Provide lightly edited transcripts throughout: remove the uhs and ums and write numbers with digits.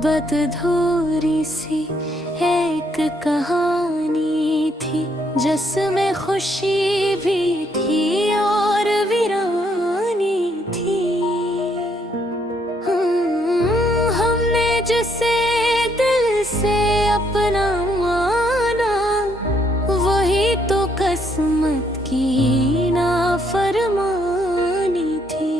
मोहब्बत अधूरी सी एक कहानी थी, जिसमें खुशी भी थी और वीरानी थी। हमने जिसे दिल से अपना माना, वही तो किस्मत की नाफरमानी थी।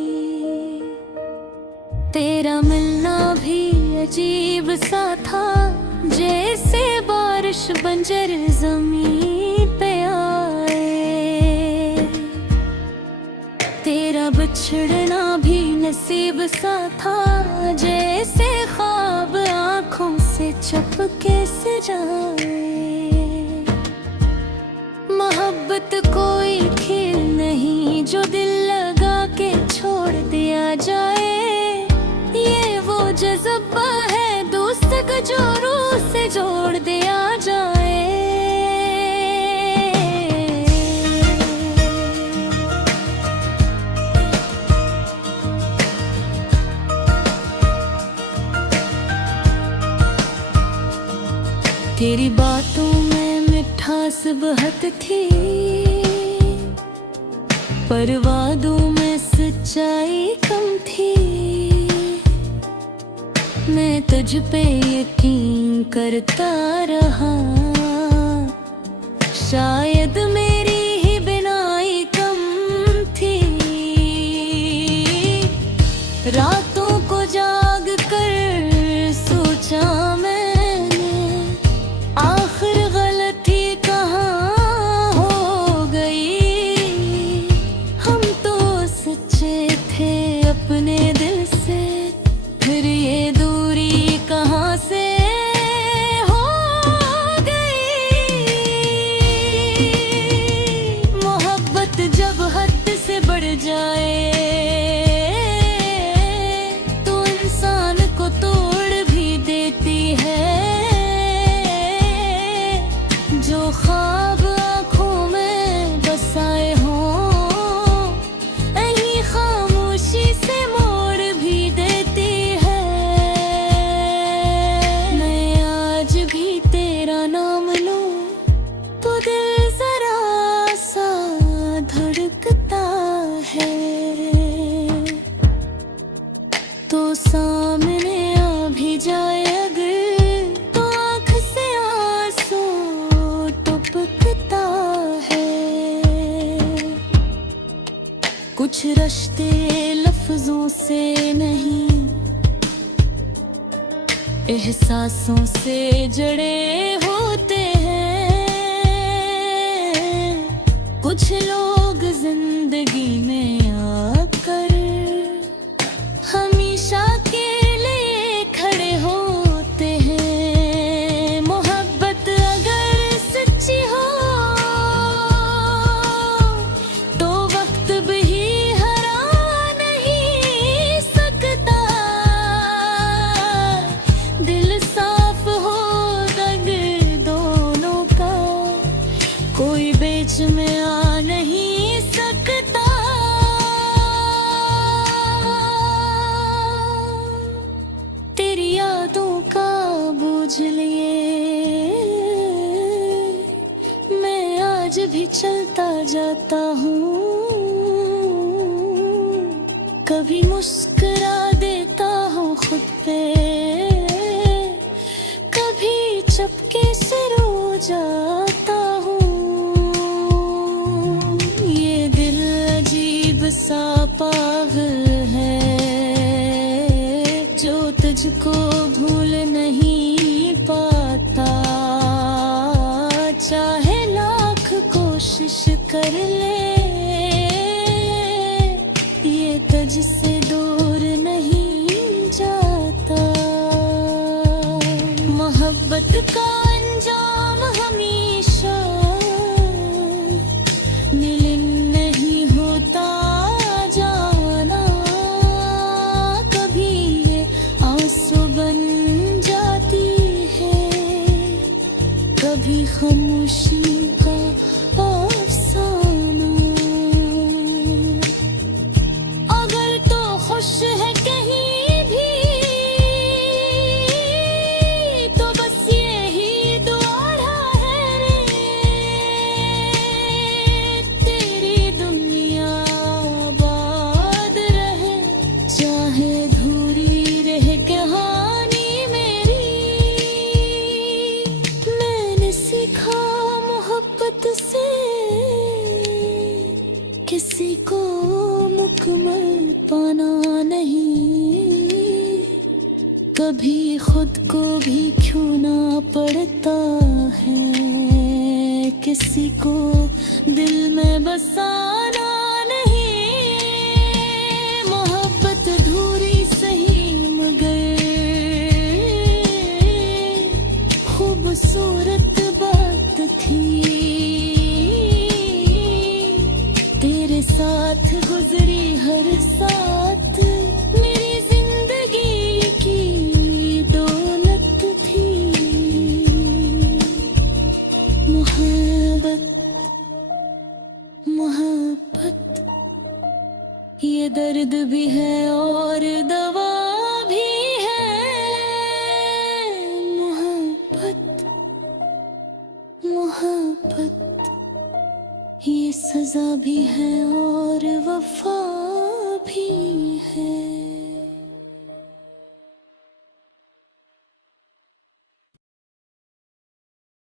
तेरा मिलना भी अजीब सा था, जैसे बारिश बंजर ज़मीन पे आए। तेरा बिछड़ना भी नसीब सा था, जैसे ख्वाब आँखों से चपके से जाए। मोहब्बत कोई खेल नहीं जो दिल लगा के छोड़ दिया जाए। ये वो जज्बा है दोस्त का जो रूह से जोड़ दिया जाए। तेरी बातों में मिठास बहुत थी, पर वादों में सच्चाई कम थी। मैं तुझ पे यकीन करता रहा, शायद मेरी ही बिनाई कम थी। रातों को जाग कर सोचा मैंने, आखिर गलती कहाँ हो गई। हम तो सच्चे थे अपने दिल से, फिर ये दूरी कहाँ से हो गई। मोहब्बत जब हद से बढ़ जाए, तो इंसान को तोड़ भी देती है। जो ख्वाब आँखों में बसाए हों, यही खामोशी से मोड़ भी देती है। मैं आज भी तेरा नाम लूं तो दिल जरा सा धड़कता है। तो सामने आ भी जाए अगर, तो आँख से आंसू टपकता है। कुछ रिश्ते लफ्जों से नहीं, एहसासों से जड़े होते हैं। कुछ लोग जिंदगी में आकर हमेशा के लिए खड़े होते हैं। मोहब्बत अगर सच्ची हो, तो वक्त भी हरा नहीं सकता। दिल साफ हो दग दोनों का, कोई बीच में आ नहीं सकता। तेरी यादों का बोझ लिए मैं आज भी चलता जाता हूँ। कभी मुस्कुरा देता हूँ खुद पे, कभी चपके से रो जाता हूँ। ये दिल अजीब सा पागल है, जो तुझको भूल नहीं पाता। चाहे लाख कोशिश कर ले, ये तुझसे दूर नहीं जाता। मोहब्बत का अंजाम हमेशा मिलन नहीं होता जाना। कभी ये आंसू बन जाती है, कभी खामोशी का अफसाना। किसी को मुकम्मल पाना नहीं, कभी खुद को भी खोना पड़ता है, किसी को दिल में बसाना नहीं। मोहब्बत अधूरी सही मगर खूबसूरत बात थी, तेरे साथ गुजरी हर साथ मेरी जिंदगी की दौलत थी। मोहब्बत मोहब्बत ये दर्द भी है और दवा भी है। मोहब्बत मोहब्बत ये सजा भी है और वफा भी है।